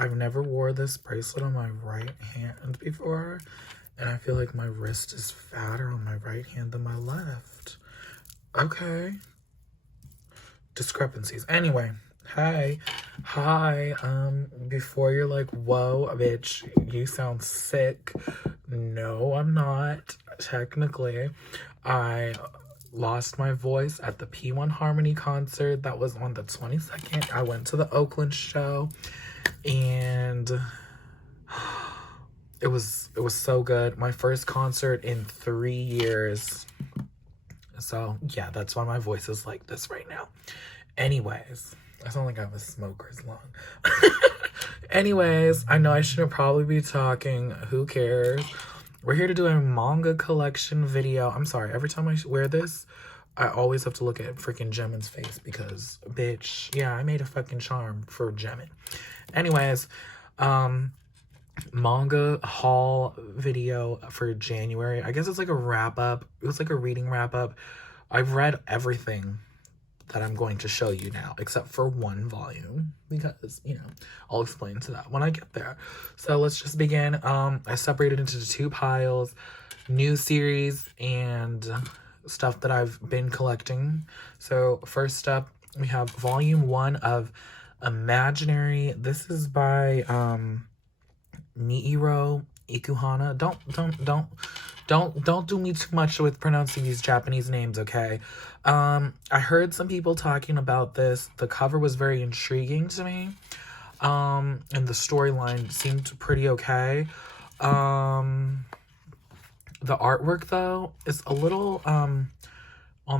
I've never wore this bracelet on my right hand before, and I feel like my wrist is fatter on my right hand than my left. Okay. Discrepancies. Anyway, hi. Before you're like, whoa, bitch, you sound sick. No, I'm not. Technically, I lost my voice at the P1 Harmony concert that was on the 22nd. I went to the Oakland show, and it was so good. My first concert in 3 years. So yeah, that's why my voice is like this right now. Anyways, I sound like I have a smoker's lung. Anyways, I know I shouldn't probably be talking. Who cares? We're here to do a manga collection video. I'm sorry, every time I wear this, I always have to look at freaking Jemin's face because, bitch, yeah, I made a fucking charm for Jemin. Anyways, manga haul video for January. I guess it's like a wrap-up. It was like a reading wrap-up. I've read everything that I'm going to show you now, except for one volume, because, you know, I'll explain to that when I get there. So let's just begin. I separated into 2 piles, new series and stuff that I've been collecting. So first up, we have volume 1 of Imaginary. This is by Niiro Ikuhana. Don't do me too much with pronouncing these Japanese names, okay? I heard some people talking about this. The cover was very intriguing to me. And the storyline seemed pretty okay. The artwork, though, is a little on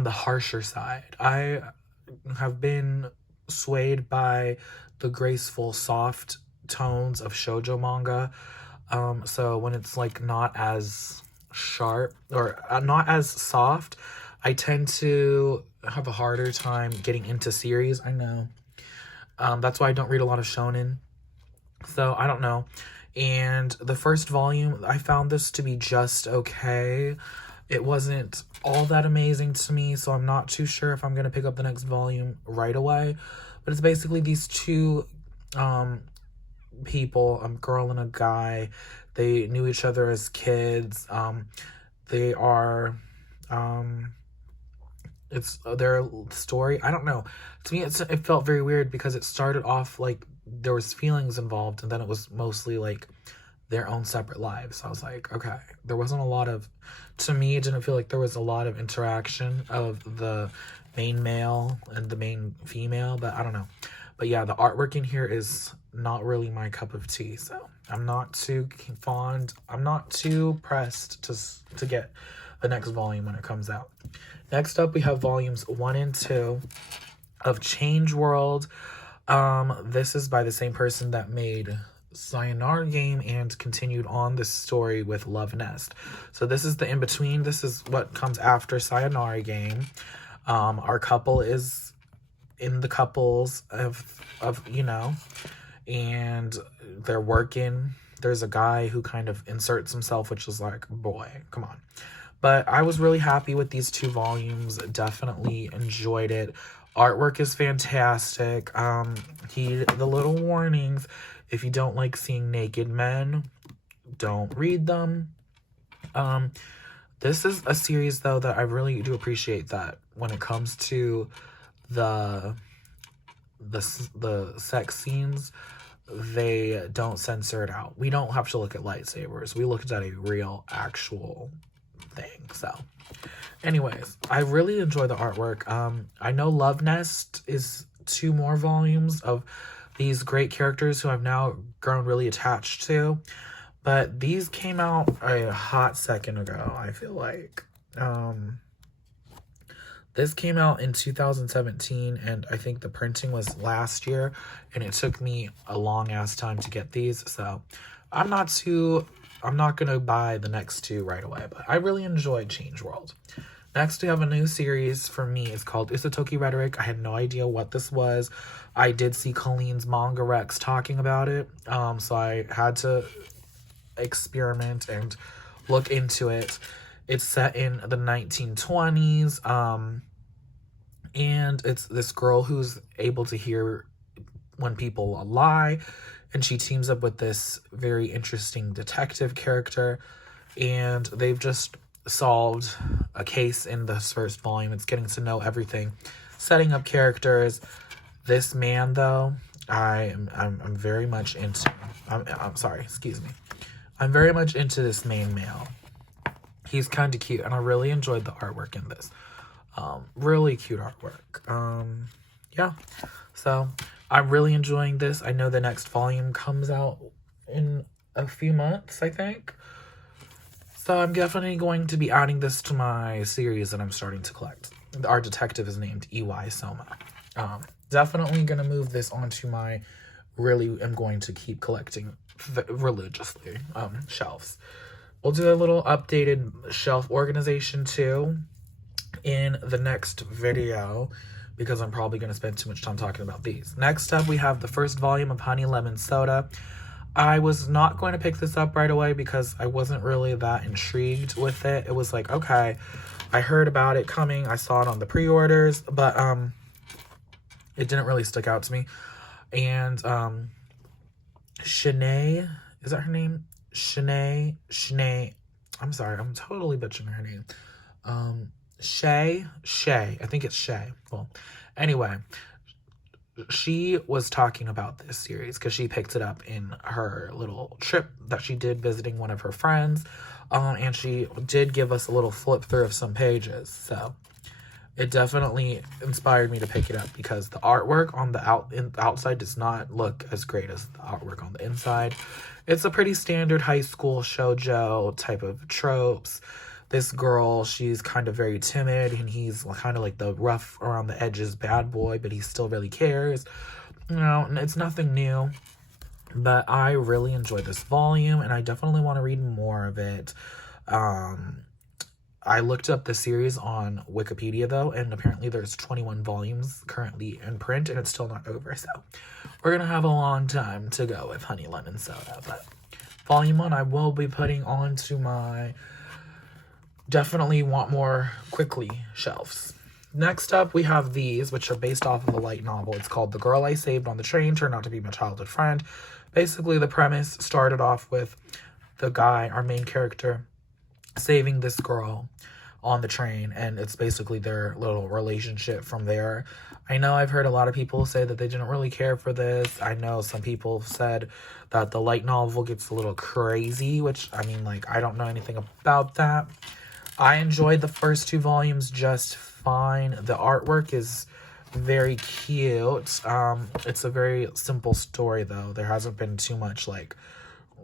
the harsher side. I have been swayed by the graceful, soft tones of shoujo manga. So when it's like not as sharp or not as soft, I tend to have a harder time getting into series. I know. That's why I don't read a lot of shonen. So I don't know. And the first volume, I found this to be just okay. It wasn't all that amazing to me, so I'm not too sure if I'm going to pick up the next volume right away. But it's basically these 2 people, a girl and a guy. They knew each other as kids. They are, it's their story. I don't know. To me, it felt very weird because it started off like there was feelings involved, and then it was mostly like their own separate lives. So I was like, okay, there wasn't a lot of, to me, it didn't feel like there was a lot of interaction of the main male and the main female, but I don't know. But yeah, the artwork in here is not really my cup of tea, so I'm not too fond. I'm not too pressed to get the next volume when it comes out. Next up, we have volumes 1 and 2 of Change World. This is by the same person that made Sayonara Game and continued on this story with Love Nest. So this is the in-between. This is what comes after Sayonara Game. Our couple is in the couples of you know, and they're working. There's a guy who kind of inserts himself, which is like, boy, come on. But I was really happy with these 2 volumes. Definitely enjoyed it. Artwork is fantastic. The little warnings, if you don't like seeing naked men, don't read them. This is a series, though, that I really do appreciate that when it comes to the sex scenes, they don't censor it out. We don't have to look at lightsabers. We looked at a real, actual thing. So anyways, I really enjoy the artwork. I know Love Nest is 2 more volumes of these great characters who I've now grown really attached to, but these came out a hot second ago. I feel like this came out in 2017, and I think the printing was last year, and it took me a long ass time to get these, so I'm not gonna buy the next 2 right away, but I really enjoyed Change World. Next, we have a new series for me. It's called Usotoki Rhetoric. I had no idea what this was. I did see Colleen's Manga Rex talking about it, so I had to experiment and look into it. It's set in the 1920s, and it's this girl who's able to hear when people lie, and she teams up with this very interesting detective character, and they've just solved a case in this first volume. It's getting to know everything, setting up characters. This man, though, I'm very much into. I'm sorry, excuse me. I'm very much into this main male. He's kind of cute, and I really enjoyed the artwork in this. Really cute artwork. Yeah. So I'm really enjoying this. I know the next volume comes out in a few months, I think. So I'm definitely going to be adding this to my series that I'm starting to collect. Our detective is named E.Y. Soma. Definitely going to move this onto my really am going to keep collecting religiously shelves. We'll do a little updated shelf organization too in the next video, because I'm probably going to spend too much time talking about these. Next up, we have the first volume of Honey Lemon Soda. I was not going to pick this up right away because I wasn't really that intrigued with it. It was like, okay, I heard about it coming. I saw it on the pre-orders, but it didn't really stick out to me. And Shanae, is that her name? Shanae. I'm sorry, I'm totally butchering her name. Shay, I think it's Shay. Well, anyway, she was talking about this series because she picked it up in her little trip that she did visiting one of her friends. And she did give us a little flip through of some pages. So it definitely inspired me to pick it up because the artwork on the outside does not look as great as the artwork on the inside. It's a pretty standard high school shoujo type of tropes. This girl, she's kind of very timid, and he's kind of like the rough around the edges bad boy, but he still really cares. You know, it's nothing new, but I really enjoyed this volume, and I definitely want to read more of it. I looked up the series on Wikipedia, though, and apparently there's 21 volumes currently in print, and it's still not over, so we're going to have a long time to go with Honey Lemon Soda. But volume 1, I will be putting onto my definitely want more quickly shelves. Next up, we have these, which are based off of a light novel. It's called The Girl I Saved on the Train Turned Out to Be My Childhood Friend. Basically, the premise started off with the guy, our main character, saving this girl on the train, and it's basically their little relationship from there. I know I've heard a lot of people say that they didn't really care for this. I know some people said that the light novel gets a little crazy, which, I mean, like, I don't know anything about that. I enjoyed the first 2 volumes just fine. The artwork is very cute. It's a very simple story, though. There hasn't been too much, like,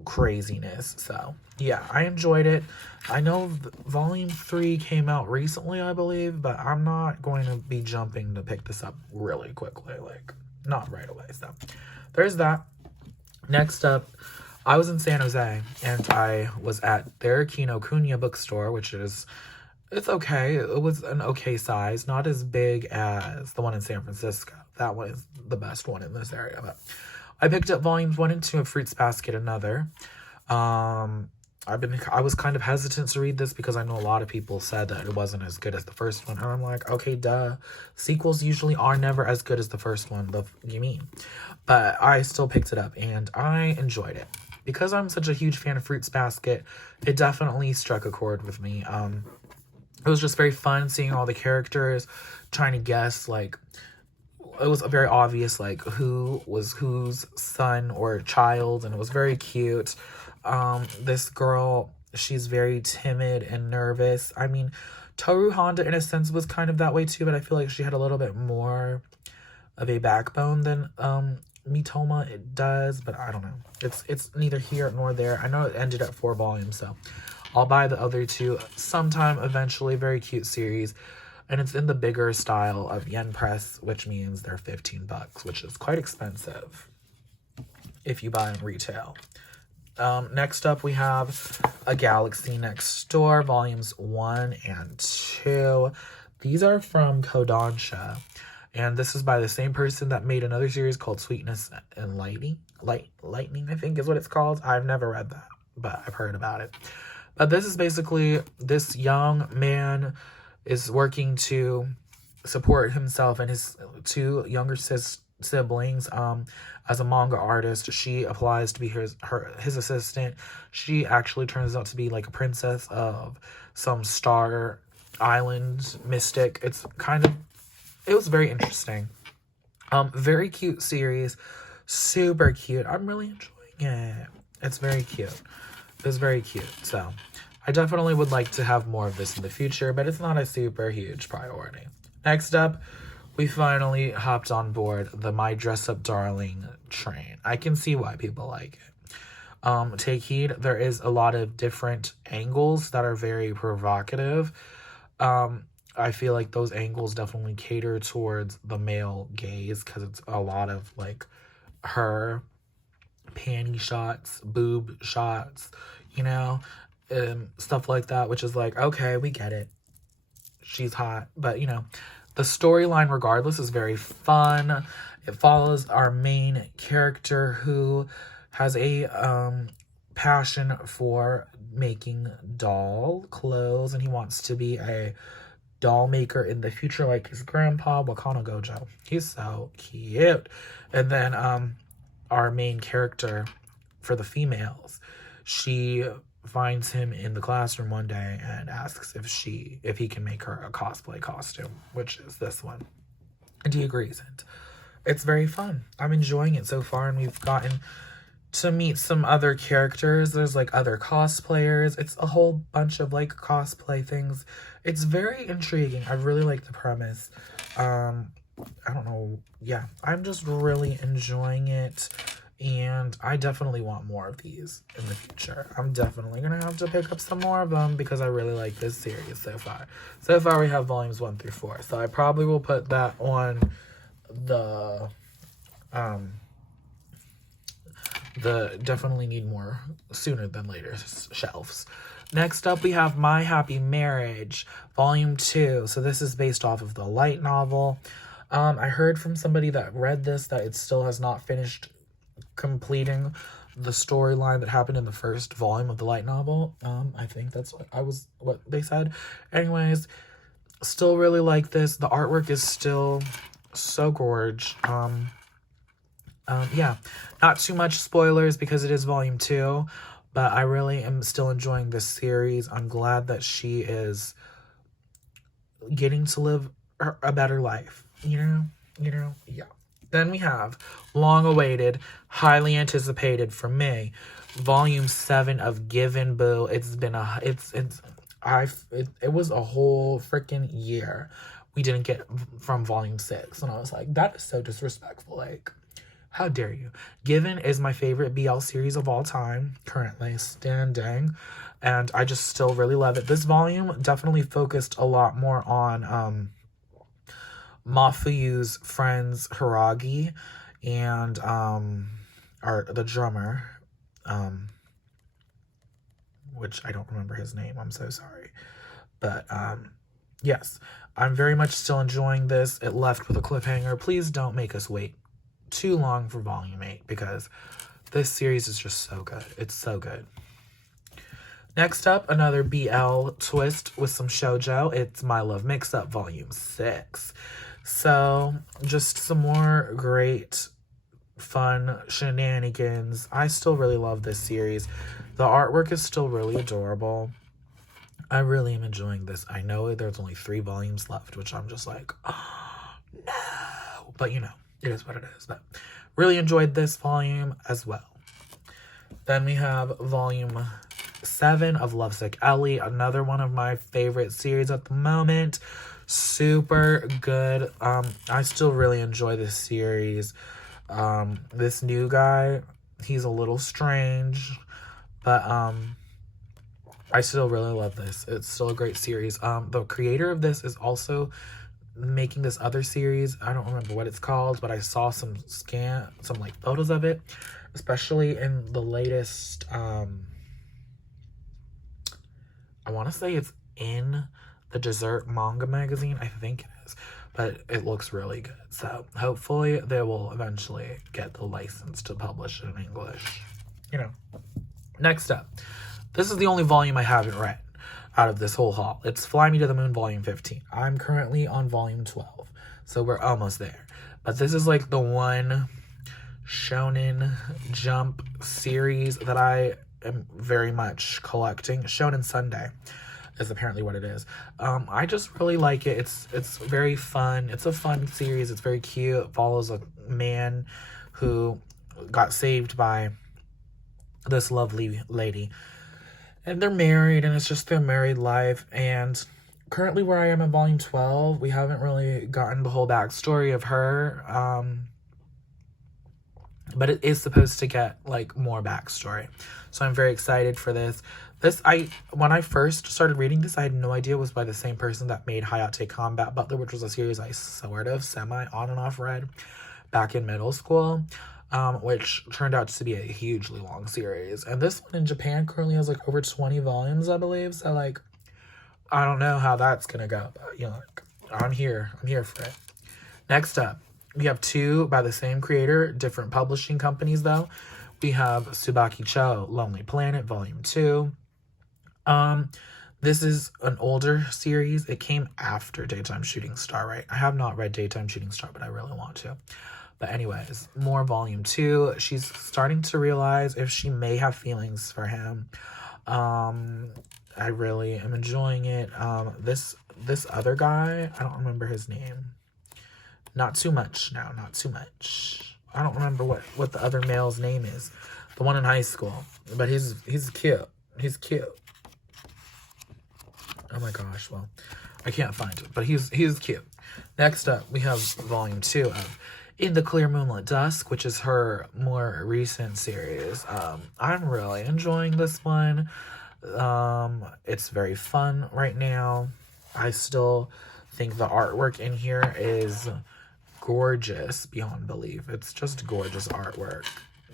craziness. So, yeah, I enjoyed it. I know volume 3 came out recently, I believe, but I'm not going to be jumping to pick this up really quickly. Like, not right away. So, there's that. Next up, I was in San Jose, and I was at their Kinokuniya bookstore, which is, it's okay. It was an okay size, not as big as the one in San Francisco. That one is the best one in this area. But I picked up volumes 1 and 2 of Fruits Basket Another. I was kind of hesitant to read this because I know a lot of people said that it wasn't as good as the first one. And I'm like, okay, duh. Sequels usually are never as good as the first one. What do you mean? But I still picked it up, and I enjoyed it. Because I'm such a huge fan of Fruits Basket, it definitely struck a chord with me. It was just very fun seeing all the characters, trying to guess, like, it was very obvious, like, who was whose son or child, and it was very cute. This girl, she's very timid and nervous. I mean, Toru Honda, in a sense, was kind of that way too, but I feel like she had a little bit more of a backbone than Mitoma it does, but I don't know. It's neither here nor there. I know it ended at 4 volumes, so I'll buy the other 2 sometime eventually. Very cute series, and it's in the bigger style of yen press, which means they're $15, which is quite expensive if you buy them retail. Next up, we have A Galaxy Next Door, volumes 1 and 2. These are from Kodansha. And this is by the same person that made another series called Sweetness and Lightning, I think is what it's called. I've never read that, but I've heard about it. But this is basically this young man is working to support himself and his 2 younger siblings. As a manga artist, she applies to be his assistant. She actually turns out to be like a princess of some star island mystic. It was very interesting. Very cute series, super cute. I'm really enjoying it. It's very cute. It's very cute. So I definitely would like to have more of this in the future, but it's not a super huge priority. Next up, we finally hopped on board the My Dress Up Darling train. I can see why people like it. Take heed, there is a lot of different angles that are very provocative. I feel like those angles definitely cater towards the male gaze because it's a lot of like her panty shots, boob shots, you know, stuff like that, which is like, okay, we get it. She's hot, but you know, the storyline regardless is very fun. It follows our main character who has a passion for making doll clothes, and he wants to be a doll maker in the future like his grandpa, Wakano Gojo. He's so cute. And then our main character for the females, she finds him in the classroom one day and asks if he can make her a cosplay costume, which is this one. And he agrees. And it's very fun. I'm enjoying it so far, and we've gotten to meet some other characters. There's like other cosplayers. It's a whole bunch of like cosplay things. It's very intriguing. I really like the premise. I don't know. Yeah, I'm just really enjoying it. And I definitely want more of these in the future. I'm definitely going to have to pick up some more of them because I really like this series so far. So far we have volumes 1 through 4. So I probably will put that on the definitely need more sooner than later shelves. Next up we have My Happy Marriage, Volume 2. So this is based off of the light novel. I heard from somebody that read this that it still has not finished completing the storyline that happened in the first volume of the light novel. I think that's what they said. Anyways, still really like this. The artwork is still so gorge. Yeah, not too much spoilers because it is volume 2, but I really am still enjoying this series. I'm glad that she is getting to live a better life, you know, yeah. Then we have long-awaited, highly anticipated for me, Volume 7 of Given Boo. It was a whole freaking year we didn't get from Volume 6, and I was like, that is so disrespectful. Like, how dare you? Given is my favorite BL series of all time, currently standing, and I just still really love it. This volume definitely focused a lot more on Mafuyu's friends Hiragi and the drummer, which I don't remember his name, I'm so sorry. But yes, I'm very much still enjoying this. It left with a cliffhanger. Please don't make us wait too long for volume 8 because this series is just so good. It's so good. Next up, another BL twist with some shoujo. It's My Love Mixup Volume 6. So, just some more great, fun shenanigans. I still really love this series. The artwork is still really adorable. I really am enjoying this. I know there's only 3 volumes left, which I'm just like, oh, no. But, you know, it is what it is. But really enjoyed this volume as well. Then we have Volume 7 of Lovesick Ellie, another one of my favorite series at the moment. Super good. I still really enjoy this series. This new guy, he's a little strange, but I still really love this. It's still a great series. The creator of this is also making this other series. I don't remember what it's called, but I saw some like photos of it, especially in the latest I want to say it's in the Dessert Manga magazine. I think it is, but it looks really good. So hopefully they will eventually get the license to publish it in English. You know. Next up, this is the only volume I haven't read out of this whole haul. It's Fly Me to the Moon Volume 15. I'm currently on Volume 12. So we're almost there. But this is like the one Shonen Jump series that I am very much collecting. Shonen Sunday is apparently what it is. I just really like it. It's very fun. It's a fun series. It's very cute. It follows a man who got saved by this lovely lady. And they're married, and it's just their married life. And currently where I am in volume 12, we haven't really gotten the whole backstory of her. But it is supposed to get like more backstory. So I'm very excited for this. When I first started reading this, I had no idea it was by the same person that made Hayate Combat Butler, which was a series I sort of semi on and off read back in middle school, which turned out to be a hugely long series. And this one in Japan currently has like over 20 volumes, I believe. So like, I don't know how that's gonna go, but you know, like, I'm here for it. Next up, we have two by the same creator, different publishing companies though. We have Tsubaki Chou, Lonely Planet, Volume 2. This is an older series. It came after Daytime Shooting Star, right? I have not read Daytime Shooting Star, but I really want to. But anyways, more Volume 2. She's starting to realize if she may have feelings for him. I really am enjoying it. This other guy, I don't remember his name. Not too much now, not too much. I don't remember what the other male's name is. The one in high school. But he's cute. He's cute. Oh my gosh, well, I can't find it. But he's cute. Next up, we have Volume 2 of In the Clear Moonlit Dusk, which is her more recent series. I'm really enjoying this one. It's very fun right now. I still think the artwork in here is gorgeous beyond belief. It's just gorgeous artwork.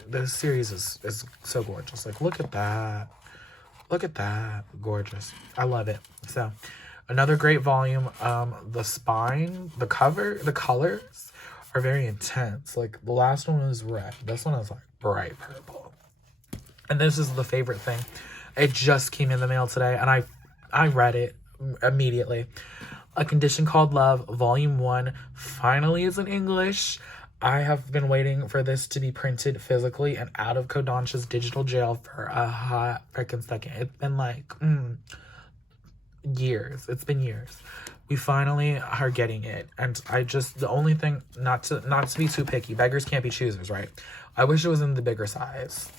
This series is so gorgeous. Like, look at that. Look at that. Gorgeous. I love it. So, another great volume. The spine, the cover, the colors are very intense. Like, the last one was red. This one is, like, bright purple. And this is the favorite thing. It just came in the mail today, and I read it immediately. A Condition Called Love, Volume 1, finally is in English. I have been waiting for this to be printed physically and out of Kodansha's digital jail for a hot freaking second. It's been like, years. It's been years. We finally are getting it. And the only thing, not to be too picky, beggars can't be choosers, right? I wish it was in the bigger size.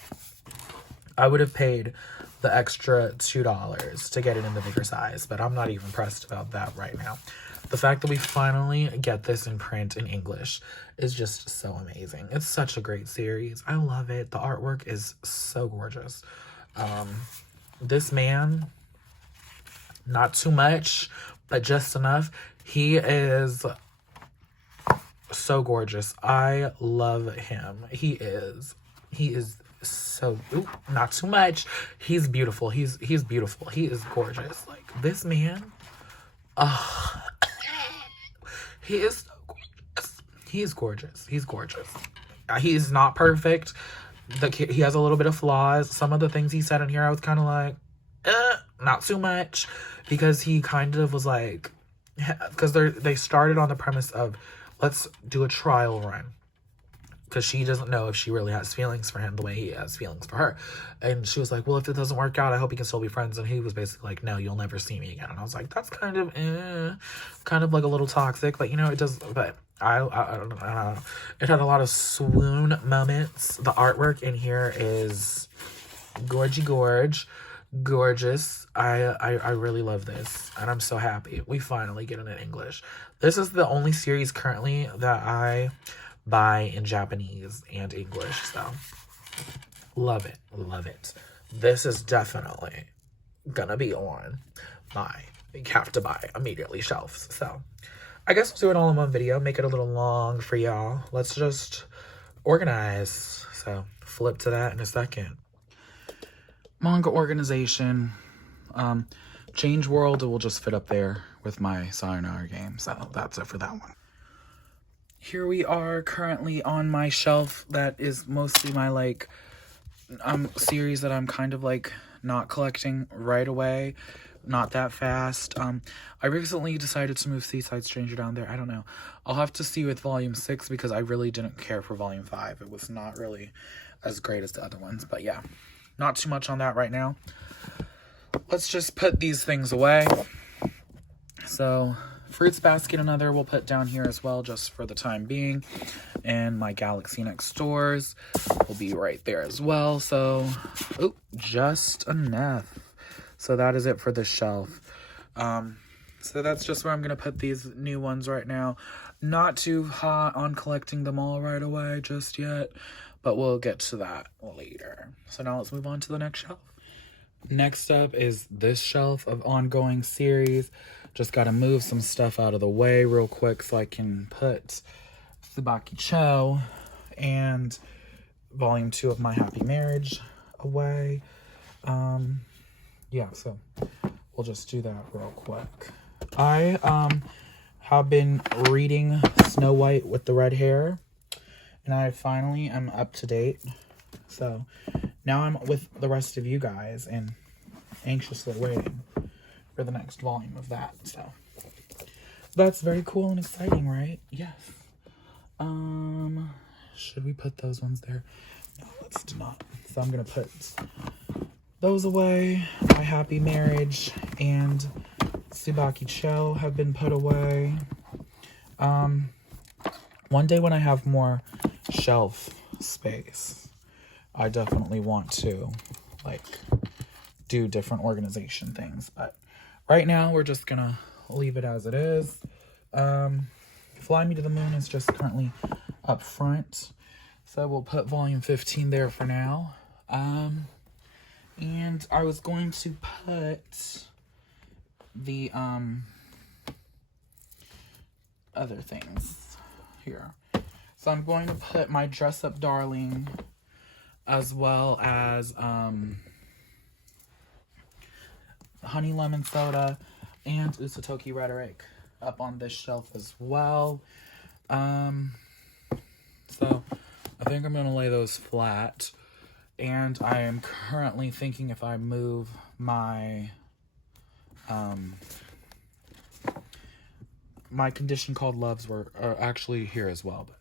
I would have paid the extra $2 to get it in the bigger size, but I'm not even pressed about that right now. The fact that we finally get this in print in English is just so amazing. It's such a great series. I love it. The artwork is so gorgeous. This man, not too much, but just enough. He is so gorgeous. I love him. He is so, not too much. He's beautiful. He's beautiful. He is gorgeous. Like, this man, he is so gorgeous. He's gorgeous. He's gorgeous. He's not perfect. He has a little bit of flaws. Some of the things he said in here, I was kind of like, not too much, because he kind of was like, because they started on the premise of, let's do a trial run. Because she doesn't know if she really has feelings for him the way he has feelings for her. And she was like, well, if it doesn't work out, I hope you can still be friends. And he was basically like, no, you'll never see me again. And I was like, that's kind of like a little toxic. But, you know, it does. But I don't know. It had a lot of swoon moments. The artwork in here is gorgeous. I really love this. And I'm so happy. We finally get it in English. This is the only series currently that I buy in Japanese and English, so love it. This is definitely gonna be on my have to buy immediately shelves. So I guess we'll do it all in one video, make it a little long for y'all. Let's just organize. So flip to that in a second. Manga organization. Change World, it will just fit up there with my Sayonara game. So that's it for that one. Here we are currently on my shelf that is mostly my, series that I'm kind of, not collecting right away. not that fast. I recently decided to move Seaside Stranger down there. I don't know. I'll have to see with volume 6 because I really didn't care for volume 5. It was not really as great as the other ones. But yeah, not too much on that right now. Let's just put these things away. So, Fruits Basket, another we'll put down here as well just for the time being. And my Galaxy Next Doors will be right there as well. So, oh, just enough. So that is it for this shelf. So that's just where I'm going to put these new ones right now. Not too hot on collecting them all right away just yet. But we'll get to that later. So now let's move on to the next shelf. Next up is this shelf of ongoing series. Just got to move some stuff out of the way real quick so I can put Tsubaki Chou and volume 2 of My Happy Marriage away. Yeah, so we'll just do that real quick. I have been reading Snow White with the Red Hair, and I finally am up to date. So now I'm with the rest of you guys and anxiously waiting for the next volume of that. So that's very cool and exciting, right? Yes. Should we put those ones there? No, let's not. So I'm gonna put those away. My Happy Marriage and Tsubaki Chou have been put away. One day when I have more shelf space, I definitely want to like do different organization things, but right now we're just gonna leave it as it is. Fly Me to the Moon is just currently up front, so we'll put volume 15 there for now. And I was going to put the other things here. So I'm going to put my Dress Up Darling as well as Honey Lemon Soda and Usotoki Rhetoric up on this shelf as well. So I think I'm going to lay those flat. And I am currently thinking if I move my my Condition Called Loves are actually here as well, but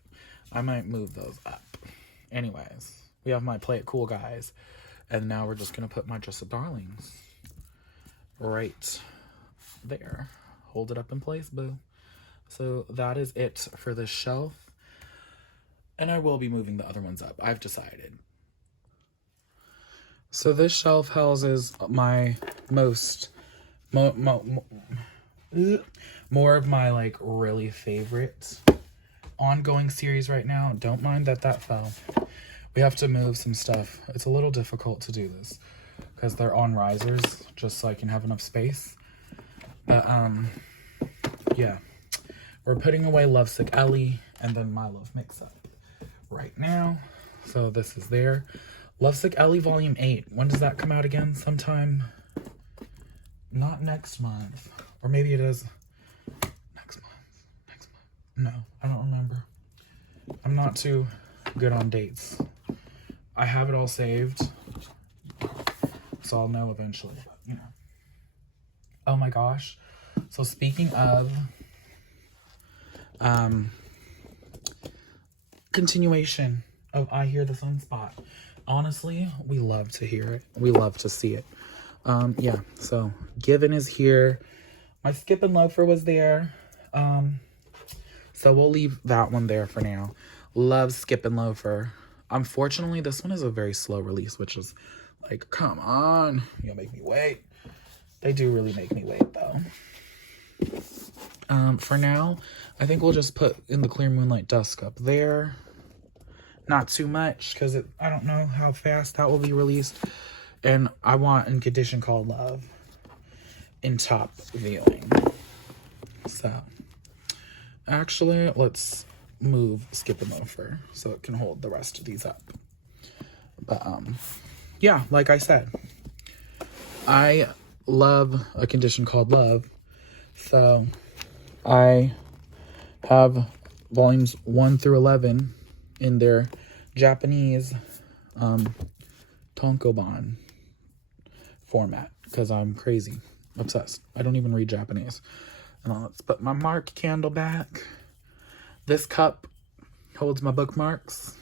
I might move those up. Anyways, we have my Play It Cool guys, and now we're just gonna put my Dress Up Darlings right there. Hold it up in place, boo. So that is it for this shelf, and I will be moving the other ones up. I've decided. So this shelf houses my more of my like really favorite ongoing series right now. Don't mind that fell. We have to move some stuff. It's a little difficult to do this because they're on risers just so I can have enough space. But yeah, we're putting away Lovesick Ellie and then my Love Mixup right now. So this is there. Lovesick Ellie Volume 8. When does that come out again? Sometime, not next month. Or maybe it is next month. No, I don't remember. I'm not too good on dates. I have it all saved, so I'll know eventually, but, you know. Oh my gosh. So speaking of continuation of I Hear the Sunspot. Honestly, we love to hear it. We love to see it. Yeah, so Given is here. My Skip and Loafer was there. So we'll leave that one there for now. Love Skip and Loafer. Unfortunately, this one is a very slow release, which is like, come on. You'll make me wait. They do really make me wait, though. For now, I think we'll just put In the Clear Moonlight Dusk up there. Not too much, because I don't know how fast that will be released. And I want In Condition Called Love in top viewing. So, actually, let's move Skip and Loafer so it can hold the rest of these up. But, yeah, like I said, I love A Condition Called Love. So, I have volumes 1 through 11 in their Japanese Tonkobon format because I'm crazy Obsessed. I don't even read Japanese. And let's put my mark candle back. This cup holds my bookmarks.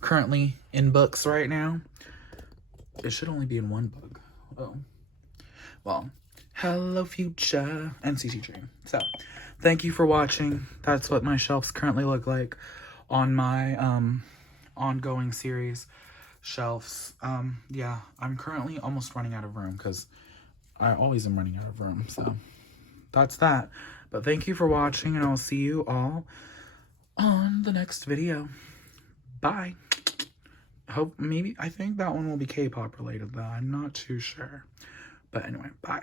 Currently in books right now. It should only be in one book. Oh. Well, hello future. NCT Dream. So, thank you for watching. That's what my shelves currently look like on my ongoing series shelves. Yeah, I'm currently almost running out of room because I always am running out of room. So, that's that. But thank you for watching, and I'll see you all on the next video. Bye. I think that one will be K-pop related though. I'm not too sure. But anyway, bye.